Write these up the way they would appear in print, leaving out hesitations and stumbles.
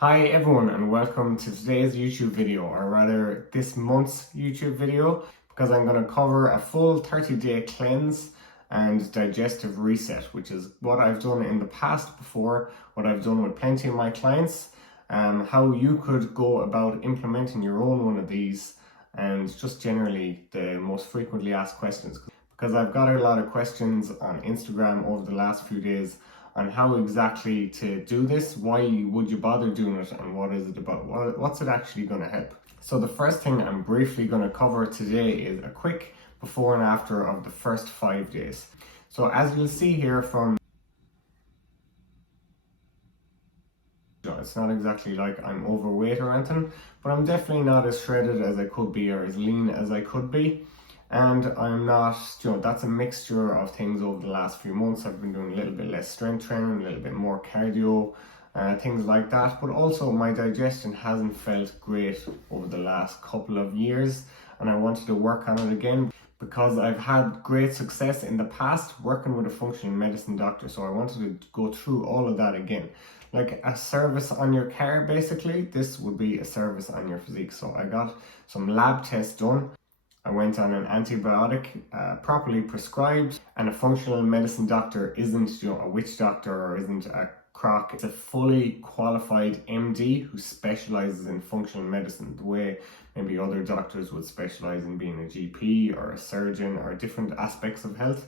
Hi everyone and welcome to today's YouTube video, or rather this month's YouTube video, because I'm going to cover a full 30-day cleanse and digestive reset, which is what I've done in the past before, what I've done with plenty of my clients, how you could go about implementing your own one of these, and just generally the most frequently asked questions. Because I've got a lot of questions on Instagram over the last few days on how exactly to do this, why would you bother doing it, and what is it about, what's it actually going to help. So the first thing I'm briefly going to cover today is a quick before and after of the first 5 days. So as you'll see here from, it's not exactly like I'm overweight or anything, but I'm definitely not as shredded as I could be or as lean as I could be. And I'm not, that's a mixture of things over the last few months. I've been doing a little bit less strength training, a little bit more cardio, things like that. But also my digestion hasn't felt great over the last couple of years, and I wanted to work on it again because I've had great success in the past working with a functional medicine doctor. So I wanted to go through all of that again. Like a service on your care, basically. This would be a service on your physique. So I got some lab tests done. I went on an antibiotic properly prescribed, and a functional medicine doctor isn't a witch doctor or isn't a crock. It's a fully qualified MD who specializes in functional medicine, the way maybe other doctors would specialize in being a GP or a surgeon or different aspects of health.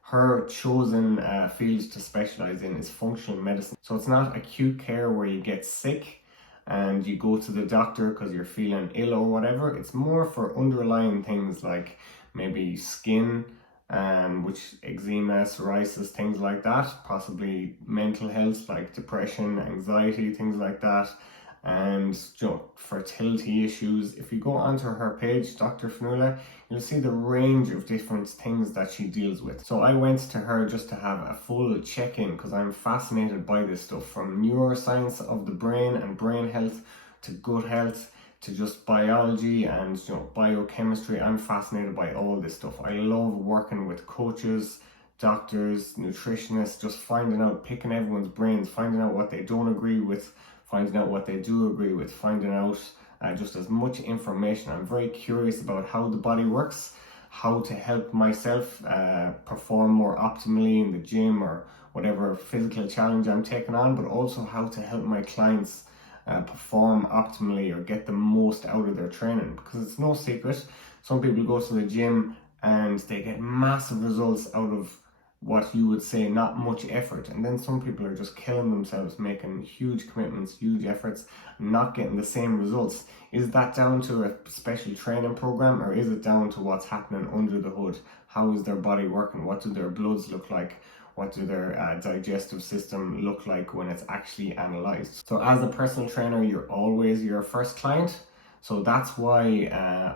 Her chosen field to specialize in is functional medicine. So it's not acute care where you get sick and you go to the doctor because you're feeling ill or whatever. It's more for underlying things like maybe skin, which eczema, psoriasis, things like that, possibly mental health like depression, anxiety, things like that, and fertility issues. If you go onto her page, Dr. Fionnuala, you'll see the range of different things that she deals with. So I went to her just to have a full check-in because I'm fascinated by this stuff, from neuroscience of the brain and brain health to gut health to just biology and biochemistry. I'm fascinated by all this stuff. I love working with coaches, doctors, nutritionists, just finding out, picking everyone's brains, finding out what they don't agree with, finding out what they do agree with, finding out just as much information. I'm very curious about how the body works, how to help myself perform more optimally in the gym or whatever physical challenge I'm taking on, but also how to help my clients perform optimally or get the most out of their training. Because it's no secret, some people go to the gym and they get massive results out of what you would say not much effort, and then some people are just killing themselves, making huge commitments, huge efforts, not getting the same results. Is that down to a special training program, or is it down to what's happening under the hood? How is their body working? What do their bloods look like? What do their digestive system look like when it's actually analyzed? So as a personal trainer, you're always your first client. So that's why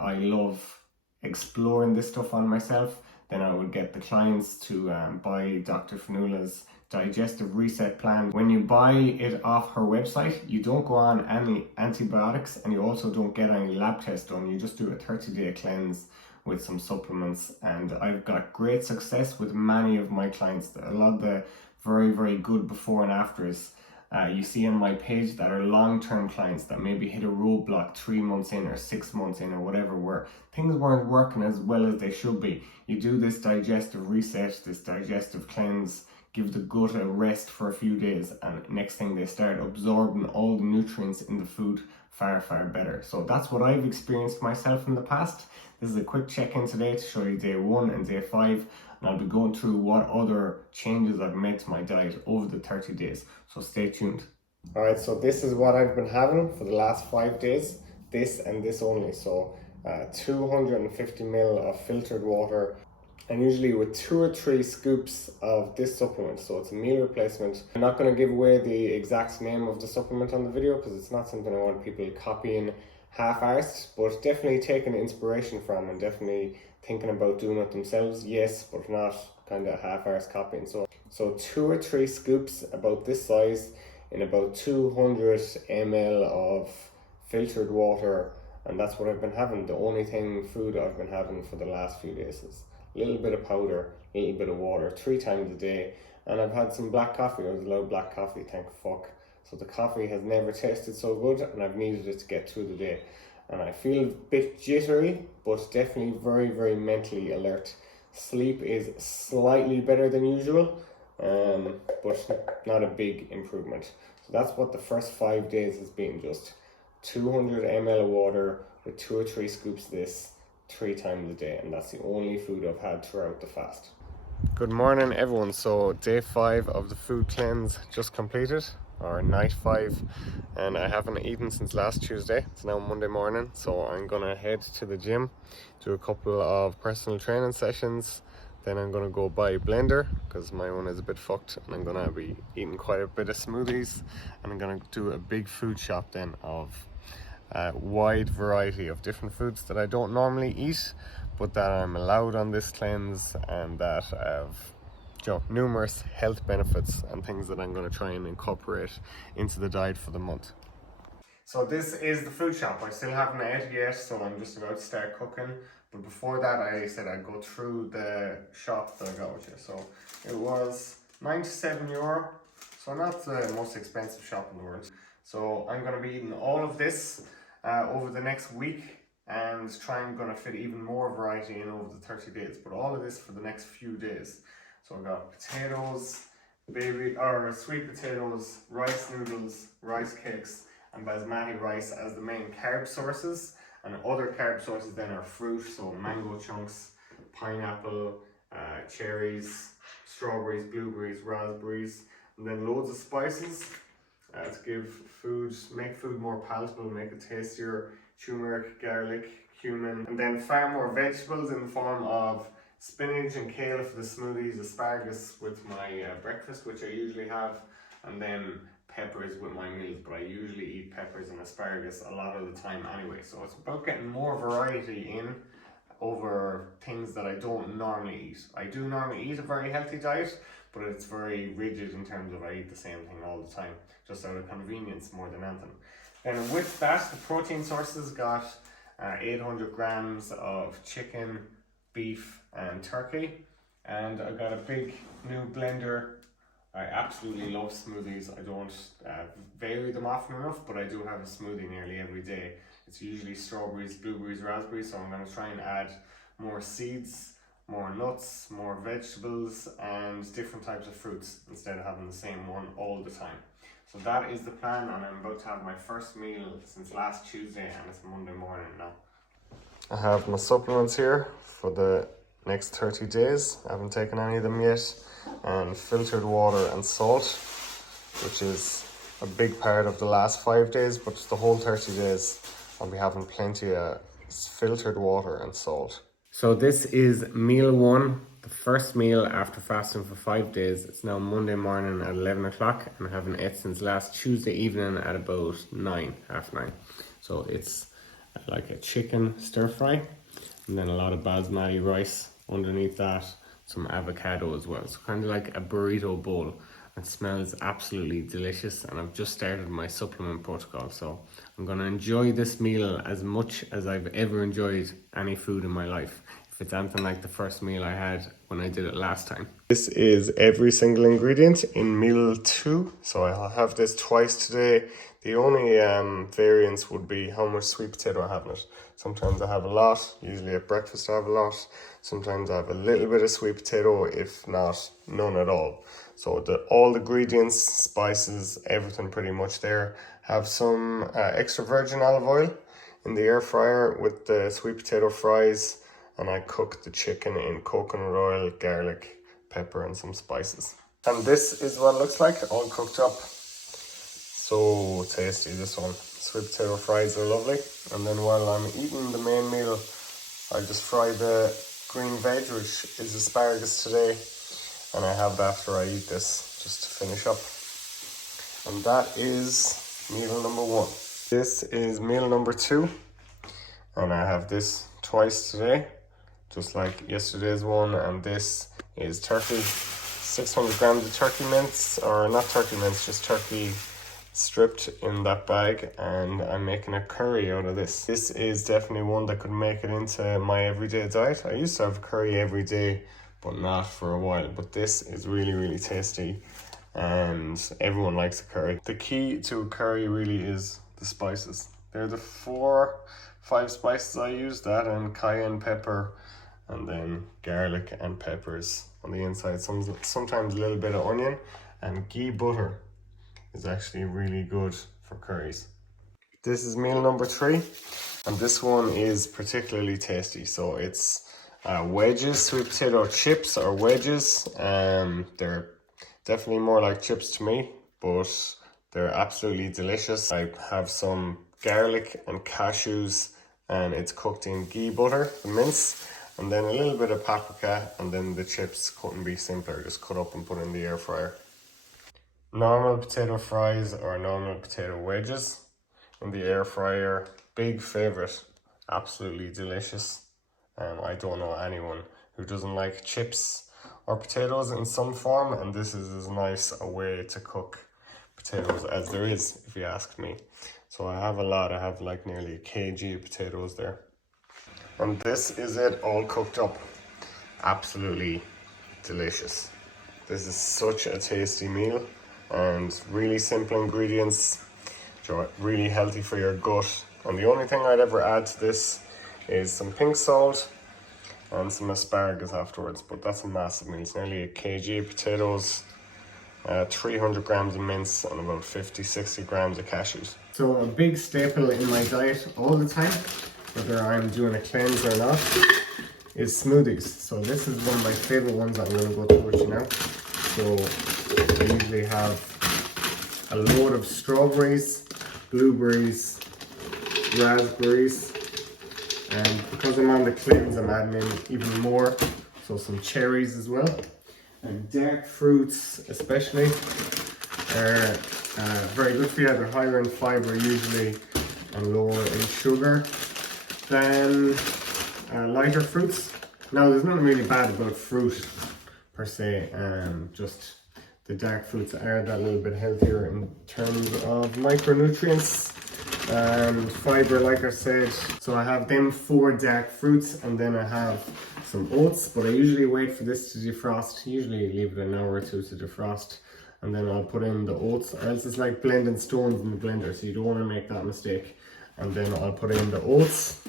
I love exploring this stuff on myself. Then I would get the clients to buy Dr. Fionnuala's digestive reset plan. When you buy it off her website, you don't go on any antibiotics, and you also don't get any lab tests done. You just do a 30-day cleanse with some supplements, and I've got great success with many of my clients. A lot of the very, very good before and afters you see on my page that are long-term clients that maybe hit a roadblock 3 months in or 6 months in or whatever, where things weren't working as well as they should be. You do this digestive reset, this digestive cleanse, give the gut a rest for a few days, and next thing they start absorbing all the nutrients in the food far, far better. So that's what I've experienced myself in the past. This is a quick check-in today to show you day 1 and day 5, and I'll be going through what other changes I've made to my diet over the 30 days. So stay tuned. Alright, so this is what I've been having for the last 5 days. This and this only. So 250 ml of filtered water, and usually with 2 or 3 scoops of this supplement. So it's a meal replacement. I'm not going to give away the exact name of the supplement on the video because it's not something I want people copying half-arsed, but definitely taking inspiration from and definitely thinking about doing it themselves, yes, but not kind of half-arsed copying. So 2 or 3 scoops about this size in about 200 ml of filtered water, and that's what I've been having. The only food I've been having for the last few days is a little bit of powder, a little bit of water, 3 times a day, and I've had some black coffee. I was allowed black coffee, thank fuck. So the coffee has never tasted so good, and I've needed it to get through the day. And I feel a bit jittery, but definitely very, very mentally alert. Sleep is slightly better than usual, but not a big improvement. So that's what the first 5 days has been, just 200 ml of water with 2 or 3 scoops of this 3 times a day, and that's the only food I've had throughout the fast. Good morning everyone. So day 5 of the food cleanse just completed, or night 5, and I haven't eaten since last Tuesday. It's now Monday morning, so I'm gonna head to the gym, do a couple of personal training sessions, then I'm gonna go buy a blender because my one is a bit fucked, and I'm gonna be eating quite a bit of smoothies, and I'm gonna do a big food shop then of a wide variety of different foods that I don't normally eat, but that I'm allowed on this cleanse, and that have numerous health benefits and things that I'm going to try and incorporate into the diet for the month. So this is the food shop. I still haven't ate yet, so I'm just about to start cooking. But before that, I said I'd go through the shop that I got with you. So it was €97, so not the most expensive shop in the world. So I'm going to be eating all of this over the next week, and going to fit even more variety in over the 30 days. But all of this for the next few days. So I got potatoes, sweet potatoes, rice noodles, rice cakes, and basmati rice as the main carb sources. And other carb sources then are fruit, so mango chunks, pineapple, cherries, strawberries, blueberries, raspberries, and then loads of spices to make food more palatable, make it tastier. Turmeric, garlic, cumin, and then far more vegetables in the form of spinach and kale for the smoothies, asparagus with my breakfast, which I usually have, and then peppers with my meals, but I usually eat peppers and asparagus a lot of the time anyway. So it's about getting more variety in over things that I don't normally eat. I do normally eat a very healthy diet, but it's very rigid in terms of I eat the same thing all the time, just out of convenience more than anything. And with that, the protein sources got 800 grams of chicken, beef and turkey, and I got a big new blender. I absolutely love smoothies. I don't vary them often enough, but I do have a smoothie nearly every day. It's usually strawberries, blueberries, raspberries, so I'm going to try and add more seeds, more nuts, more vegetables, and different types of fruits instead of having the same one all the time. So that is the plan, and I'm about to have my first meal since last Tuesday, and it's Monday morning now. I have my supplements here for the next 30 days. I haven't taken any of them yet. And filtered water and salt, which is a big part of the last 5 days, but the whole 30 days I'll be having plenty of filtered water and salt. So this is meal 1, the first meal after fasting for 5 days. It's now Monday morning at 11 o'clock, and I haven't ate since last Tuesday evening at about 9, half 9. So it's like a chicken stir fry, and then a lot of basmati rice underneath that, some avocado as well. So kind of like a burrito bowl. It smells absolutely delicious, and I've just started my supplement protocol, so I'm going to enjoy this meal as much as I've ever enjoyed any food in my life, if it's anything like the first meal I had when I did it last time. This is every single ingredient in meal 2, so I'll have this twice today. The only variance would be how much sweet potato I have in it. Sometimes I have a lot, usually at breakfast I have a lot. Sometimes I have a little bit of sweet potato, if not none at all. So all the ingredients, spices, everything pretty much there. Have some extra virgin olive oil in the air fryer with the sweet potato fries, and I cook the chicken in coconut oil, garlic, pepper and some spices. And this is what it looks like, all cooked up. So tasty, this one. Sweet potato fries are lovely. And then while I'm eating the main meal, I just fry the green veg, which is asparagus today, and I have that after I eat this, just to finish up. And that is meal number 1. This is meal number 2, and I have this twice today, just like yesterday's one. And this is turkey, 600 grams of turkey mince, or not turkey mince, just turkey stripped in that bag, and I'm making a curry out of this. This is definitely one that could make it into my everyday diet. I used to have curry every day, but not for a while. But this is really, really tasty, and everyone likes a curry. The key to a curry really is the spices. They're the 4-5 spices I use, that and cayenne pepper, and then garlic and peppers on the inside. Sometimes a little bit of onion, and ghee butter is actually really good for curries. This is meal number 3, and this one is particularly tasty. So it's wedges, sweet potato chips or wedges. They're definitely more like chips to me, but they're absolutely delicious. I have some garlic and cashews, and it's cooked in ghee butter, the mince, and then a little bit of paprika, and then the chips couldn't be simpler, just cut up and put in the air fryer. Normal potato fries or normal potato wedges in the air fryer, big favorite, absolutely delicious. I don't know anyone who doesn't like chips or potatoes in some form, and this is as nice a way to cook potatoes as there is, if you ask me. So I have a lot. I have like nearly a kg of potatoes there. And this is it all cooked up. Absolutely delicious. This is such a tasty meal, and really simple ingredients, really healthy for your gut. And the only thing I'd ever add to this is some pink salt and some asparagus afterwards, but that's a massive meal. It's nearly a kg of potatoes, 300 grams of mince, and about 50-60 grams of cashews. So a big staple in my diet all the time, whether I'm doing a cleanse or not, is smoothies. So this is one of my favorite ones. I'm going to go towards you now. So I usually have a load of strawberries, blueberries, raspberries, and because I'm on the cleanse, I'm adding in even more, so some cherries as well. And dark fruits especially are very good for you. They're higher in fiber usually and lower in sugar than lighter fruits. Now there's nothing really bad about fruit per se, just the dark fruits are that little bit healthier in terms of micronutrients and fiber, like I said. So I have them 4 dark fruits, and then I have some oats, but I usually wait for this to defrost. Usually leave it an hour or 2 to defrost, and then I'll put in the oats, or else it's like blending stones in the blender, so you don't want to make that mistake. And then I'll put in the oats,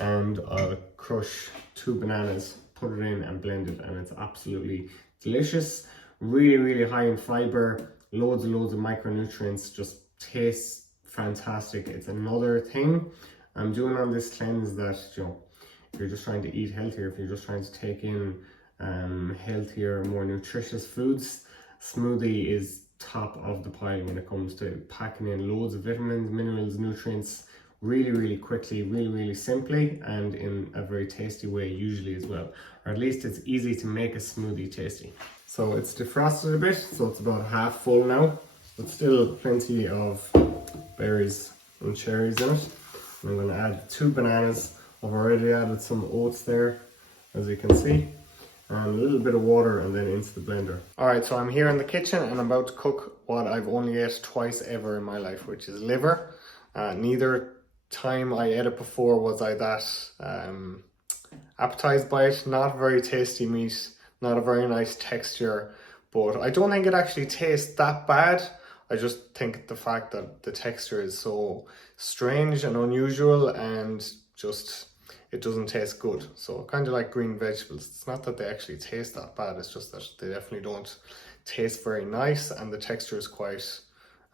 and I'll crush 2 bananas, put it in and blend it, and it's absolutely delicious. Really high in fiber, loads of micronutrients, just tastes fantastic. It's another thing I'm doing on this cleanse that, you know, if you're just trying to eat healthier, if you're just trying to take in healthier, more nutritious foods, smoothie is top of the pile when it comes to packing in loads of vitamins, minerals, nutrients, really quickly, really simply, and in a very tasty way usually as well. Or at least it's easy to make a smoothie tasty. So it's defrosted a bit, so it's about half full now, but still plenty of berries and cherries in it. And I'm going to add 2 bananas. I've already added some oats there, as you can see, and a little bit of water, and then into the blender. Alright, so I'm here in the kitchen and I'm about to cook what I've only ate twice ever in my life, which is liver. Neither time I ate it before was I that appetized by it. Not very tasty meat, not a very nice texture, but I don't think it actually tastes that bad. I just think the fact that the texture is so strange and unusual, and just it doesn't taste good. So kind of like green vegetables. It's not that they actually taste that bad, it's just that they definitely don't taste very nice, and the texture is quite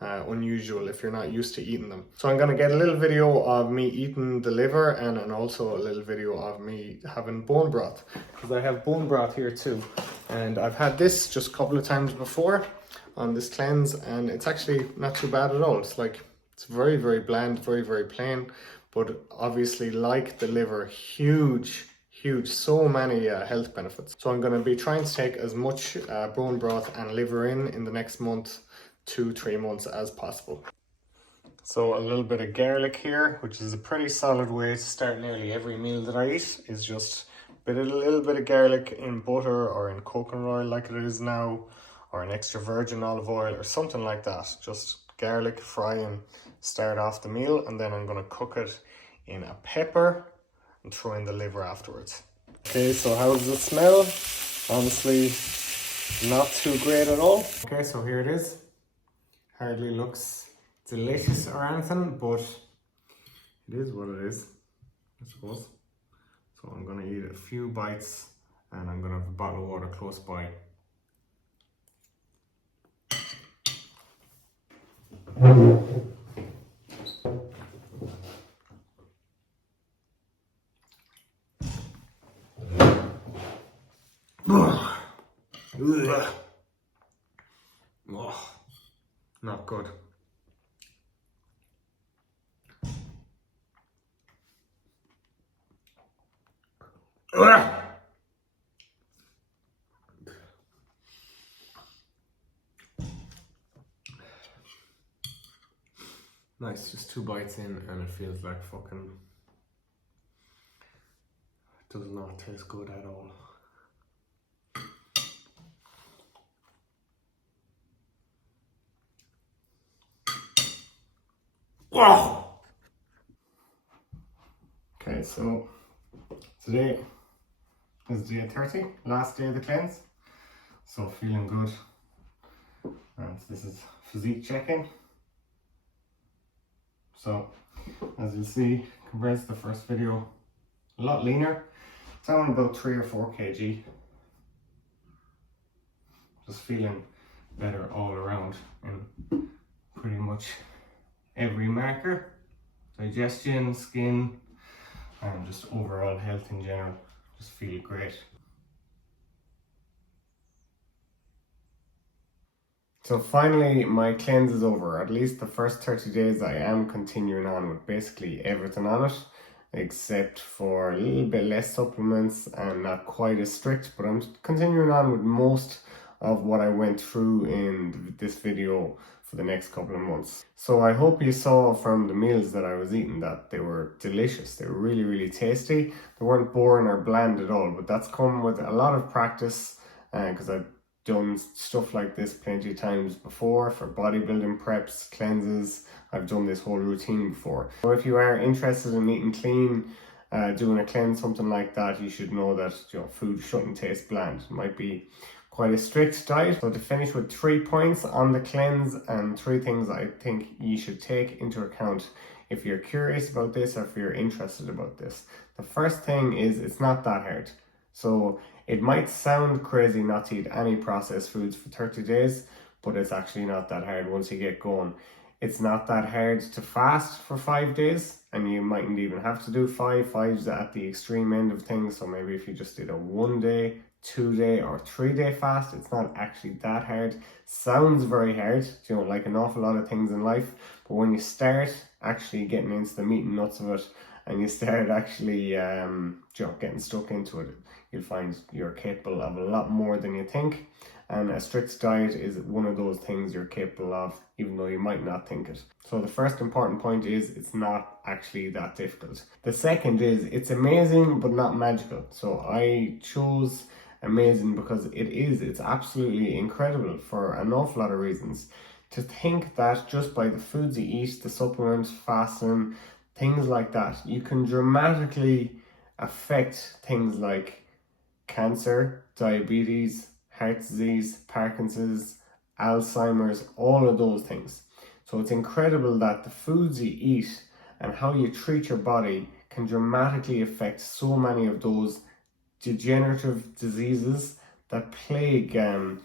unusual if you're not used to eating them. So I'm going to get a little video of me eating the liver, and also a little video of me having bone broth, because I have bone broth here too, and I've had this just a couple of times before on this cleanse, and it's actually not too bad at all. It's very bland, very plain, but obviously, like the liver, huge, so many health benefits. So I'm going to be trying to take as much bone broth and liver in the next month, 2-3 months as possible. So a little bit of garlic here, which is a pretty solid way to start nearly every meal that I eat, is just a little bit of garlic in butter or in coconut oil like it is now, or an extra virgin olive oil or something like that. Just garlic, fry and start off the meal, and then I'm going to cook it in a pepper and throw in the liver afterwards. Okay, so how does it smell? Honestly, Not too great at all. Okay, so here it is. Hardly looks delicious or anything, but it is what it is, I suppose. So I'm gonna eat a few bites and I'm gonna have a bottle of water close by. Oh, not good. Nice, just 2 bites in and it feels like fucking... does not taste good at all. Wow! Okay, so today is day 30, last day of the cleanse. So feeling good. And this is physique check-in. So, as you'll see, compared to the first video, a lot leaner. Down about 3 or 4 kg. Just feeling better all around in pretty much every marker. Digestion, skin, and just overall health in general. Just feel great. So finally, my cleanse is over. At least the first 30 days I am continuing on with basically everything on it, except for a little bit less supplements and not quite as strict, but I'm continuing on with most of what I went through in this video for the next couple of months. So I hope you saw from the meals that I was eating that they were delicious. They were really, really tasty. They weren't boring or bland at all, but that's come with a lot of practice because I've done stuff like this plenty of times before for bodybuilding preps, cleanses. I've done this whole routine before. So if you are interested in eating clean, doing a cleanse, something like that, you should know that food shouldn't taste bland. It might be quite a strict diet. So to finish with 3 points on the cleanse and 3 things I think you should take into account if you're curious about this or if you're interested about this. The first thing is it's not that hard. So it might sound crazy not to eat any processed foods for 30 days, but it's actually not that hard once you get going. It's not that hard to fast for 5 days, and you mightn't even have to do 5. 5's at the extreme end of things, so maybe if you just did a 1 day, 2 day or 3 day fast, it's not actually that hard. Sounds very hard, like an awful lot of things in life, but when you start actually getting into the meat and nuts of it, and you start actually getting stuck into it, you'll find you're capable of a lot more than you think. And a strict diet is one of those things you're capable of, even though you might not think it. So the first important point is it's not actually that difficult. The second is it's amazing but not magical. So I chose amazing because it's absolutely incredible for an awful lot of reasons. To think that just by the foods you eat, the supplements, fasting, things like that, you can dramatically affect things like cancer, diabetes, heart disease, Parkinson's, Alzheimer's, all of those things. So it's incredible that the foods you eat and how you treat your body can dramatically affect so many of those degenerative diseases that plague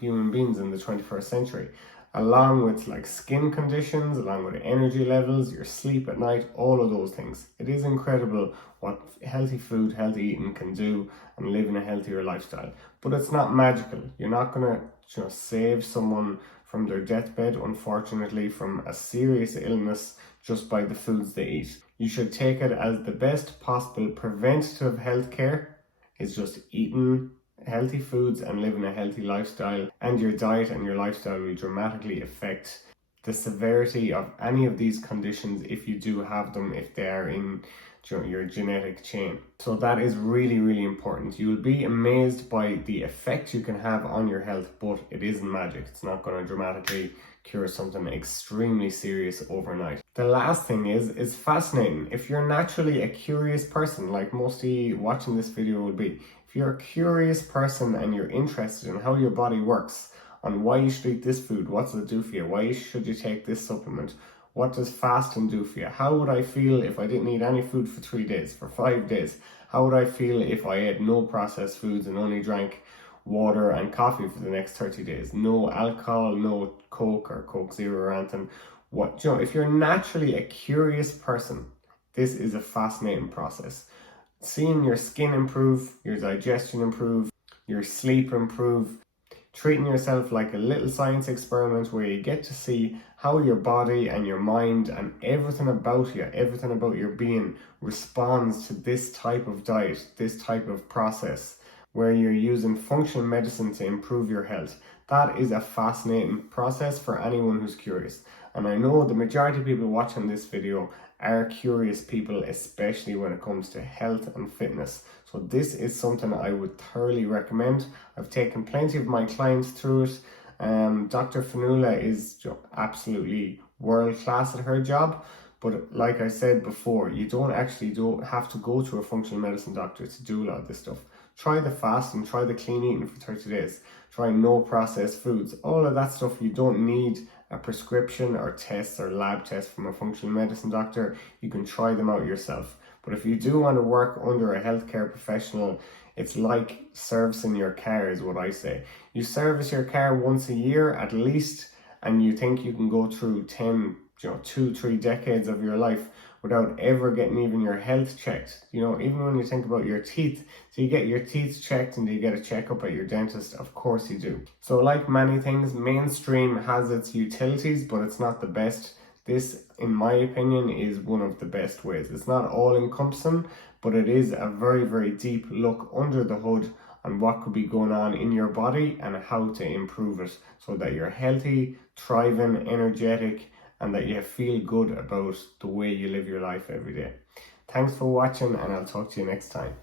human beings in the 21st century, along with like skin conditions, along with energy levels, your sleep at night, all of those things. It is incredible what healthy food, healthy eating can do and living a healthier lifestyle. But it's not magical. You're not gonna save someone from their deathbed, unfortunately, from a serious illness just by the foods they eat. You should take it as the best possible preventative health care is just eating healthy foods and living a healthy lifestyle, and your diet and your lifestyle will dramatically affect the severity of any of these conditions if you do have them, if they are in your genetic chain. So that is really, really important. You will be amazed by the effect you can have on your health, but it isn't magic. It's not going to dramatically cure something extremely serious overnight. The last thing is fascinating. If you're naturally a curious person, like most of you watching this video will be, if you're a curious person and you're interested in how your body works, on why you should eat this food, what does it do for you, why should you take this supplement, what does fasting do for you, how would I feel if I didn't eat any food for 3 days, for 5 days, how would I feel if I ate no processed foods and only drank water and coffee for the next 30 days, no alcohol, no Coke or Coke Zero or anything. What, if you're naturally a curious person, this is a fascinating process. Seeing your skin improve, your digestion improve, your sleep improve, treating yourself like a little science experiment where you get to see how your body and your mind and everything about you, everything about your being responds to this type of diet, this type of process, where you're using functional medicine to improve your health. That is a fascinating process for anyone who's curious. And I know the majority of people watching this video are curious people, especially when it comes to health and fitness. So this is something I would thoroughly recommend. I've taken plenty of my clients through it. Dr. Fanula is absolutely world class at her job. But like I said before, you don't have to go to a functional medicine doctor to do a lot of this stuff. Try the fasting, try the clean eating for 30 days. Try no processed foods. All of that stuff, you don't need a prescription or tests or lab tests from a functional medicine doctor. You can try them out yourself. But if you do want to work under a healthcare professional, it's like servicing your car is what I say. You service your car once a year at least, and you think you can go through 2-3 decades of your life without ever getting even your health checked. Even when you think about your teeth, do you get your teeth checked and do you get a checkup at your dentist? Of course you do. So like many things, mainstream has its utilities, but it's not the best. This, in my opinion, is one of the best ways. It's not all encompassing, but it is a very, very deep look under the hood on what could be going on in your body and how to improve it so that you're healthy, thriving, energetic, and that you feel good about the way you live your life every day. Thanks for watching, and I'll talk to you next time.